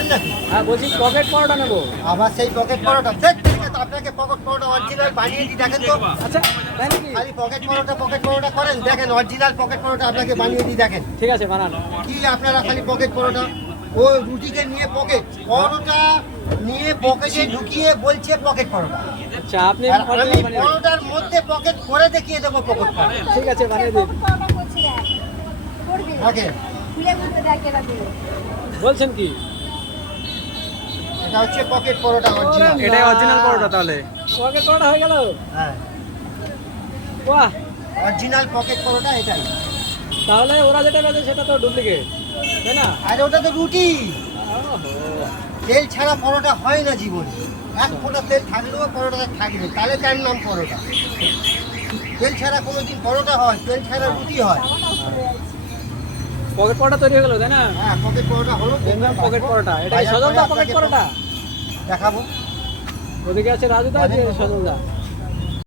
নেবেন নাকি? হ্যাঁ বলছি পকেট পরোটা নেবো। আবার সেই পকেট পরোটা দেখতে তো আপনাকে পকেট পরোটা অরিজিনাল বানিয়ে দিই দেখেন তো। আচ্ছা তাই নাকি? খালি পকেট পরোটা করেন দেখেন অরিজিনাল পকেট পরোটা আপনাকে বানিয়ে দিই দেখেন। ঠিক আছে বানান। কি আপনারা খালি পকেট পরোটা ও রুটিকে নিয়ে পকেট পরোটা নিয়ে পকেটে ঢুকিয়ে বলছে পকেট পরোটা। আচ্ছা আপনি আর আমি original বানিয়ে দিন। পরোটার মধ্যে পকেট করে দেখিয়ে দেবো পকেট পরোটা। ঠিক আছে বানিয়ে দিন। ওকে বলছেন কি? এটা হচ্ছে পকেট পরোটা অরিজিনাল। এটাই অরিজিনাল পরোটা তাহলে। পকেট পরোটা হয়ে গেল। হ্যাঁ বাহ, অরিজিনাল পকেট পরোটা এটাই। তাহলে ওরা যেটা বেঁচে সেটা তো ডুপ্লিকেট, তাই না? আর ওটা তো রুটি, ওহো। তেল ছাড়া পরোটা হয় না জীবনে। এক ফোঁটা তেল থাকলেও পরোটাটা থাকবে, তাহলে তার নাম পরোটা। তেল ছাড়া কোনোদিন পরোটা হয়, তেল ছাড়া রুটি হয়। পকেট পরোটা তৈরি হয়ে গেল, তাই না? হ্যাঁ পকেট পরোটা হলো। দেখলাম পকেট পরোটা। এটা কি সজলদা পকেট পরোটা? দেখাবো। ওদিকে আছে রাজুদা, আছে সজলদা।